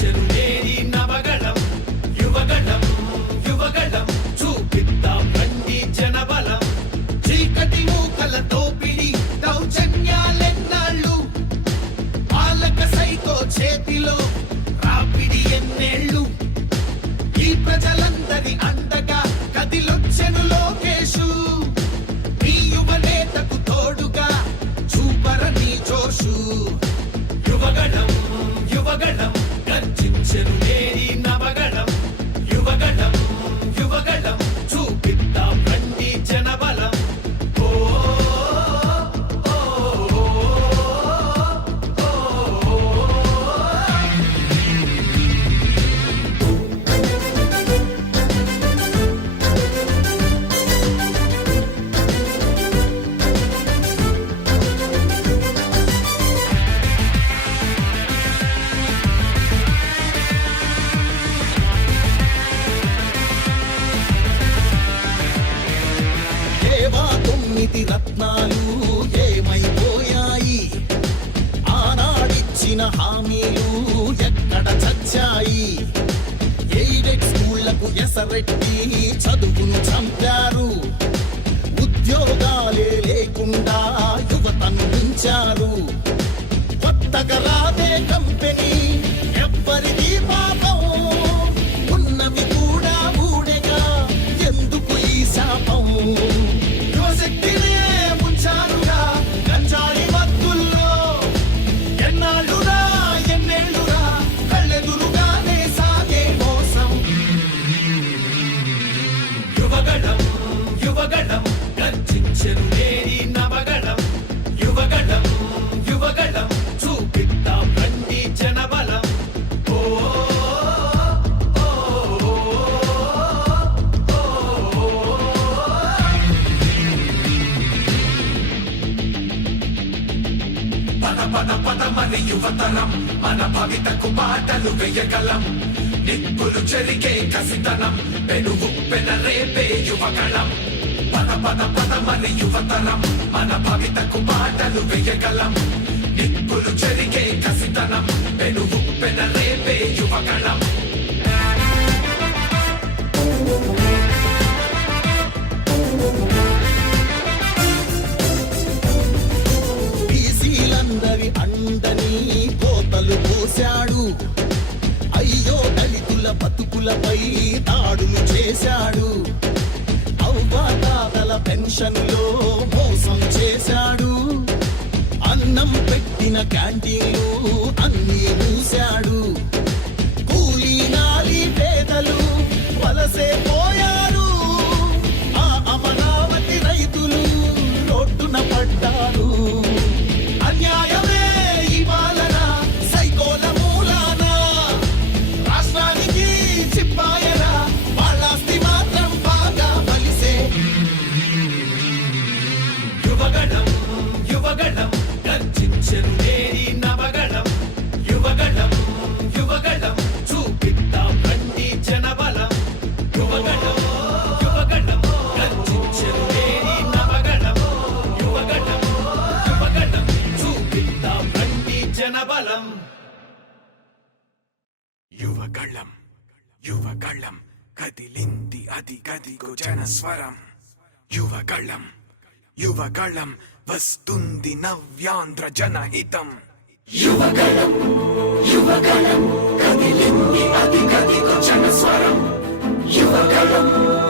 గర్జించెను నేడి నవగళం యువగళం యువగళం చూపిద్దాం రండి జనబలం. చీకటి మూకల దోపిడి దౌర్జన్యాలెన్నాళ్ళు. పాలక సైకో చేతిలో రాపిడి ఎన్నేళ్ళు. ఈ ప్రజలందరి అండగా కదిలొచ్చెను లోకేషు. మీ యువనేతకు తోడుగా చూపరని జోషు. యువగణం యువగణం to me. తొమ్మిది ఏమైపోయాయి? ఆనాడిచ్చిన హామీలు ఎక్కడ చచ్చాయి? ఎయిడెడ్ స్కూళ్ళకు ఎసరెట్టి చదువును చంపారు. ఉద్యోగాలే లేకుండా యువతను ఉంచారు కొత్తగా రాదే కంపెనీ ఎవ్వరిది పాపం. ఉన్నవి కూడా ఊడెగా ఎందుకు ఈ శాపం? యువశక్తినే పద పద యువతరం మన భవితకు బాటలు వేయగలం. నిప్పులు చెరిగే కసితనం పెనుగు పెనరేపే యువగళం. పద పద పద మన యువతరం మన భవితకు పాటలు వెయ్యగలం నిప్పులు చెరిగే కసితనం పెనుగు పెనరేపే యువగళం బీసీలందరి అండని కోతలు పోశాడు అయ్యో దళితుల బతుకులపై దాడులు చేశాడు. అవ్వాతాతల పెన్షన్లో మోసం చేశాడు. అన్నం పెట్టిన క్యాంటీన్లు అన్నీ మూశాడు. కదిలింది అది గదిగో జనస్వరం. యువగళం యువగళం వస్తుంది నవ్యాంధ్ర జనహితం. యువగళం యువగళం కదిలింది అది గదిగో జనస్వరం. యువగళం యువగళం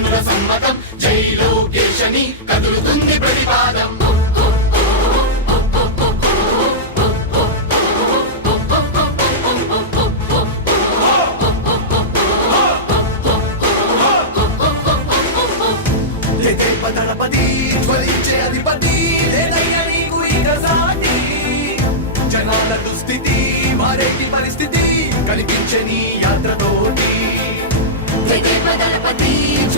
జనుల సమ్మతం జై లోకేశని కదులుతుంది ప్రతిపాదం దళపతి జ్వలించే అధిపతి లేదయ్యా నీకు ఇక సాటి జనాల దుస్థితి వారేటి పరిస్థితి కనిపించని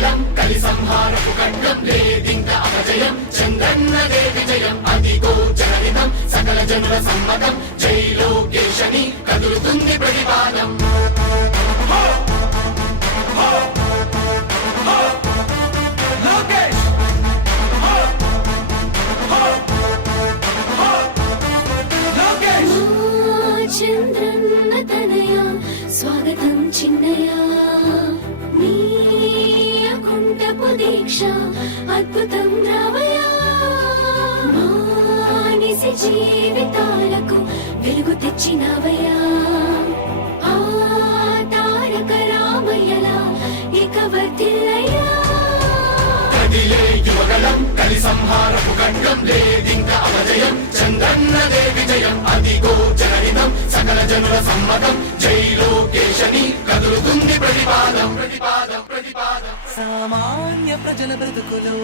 బలం కలి సంహారపు ఖండం లేదింక అపజయం చంద్రన్నదే విజయం అదిగో జనహితం సకల జనుల సమ్మతం జై లోకేశని కదులుతుంది ప్రతిపాదం. అకుంఠపు అద్భుతం రావయా? మానిసి జీవితాలకు వెలుగు తెచ్చినవయా? ఆ తారక రామయ్యలా ఇక వర్తిల్లయ్యా కదిలే యువగలం కలి సంహారపు ఖడ్గం లేదింక అపజయం చంద్రన్నదే విజయం అదిగో జనహితం సకల జనుల సమ్మతం జై లోకేశని కదులుతుంది ప్రతిపాదం ప్రతిపాదం ప్రతిపాదం. సామాన్య ప్రజల బ్రతుకులో.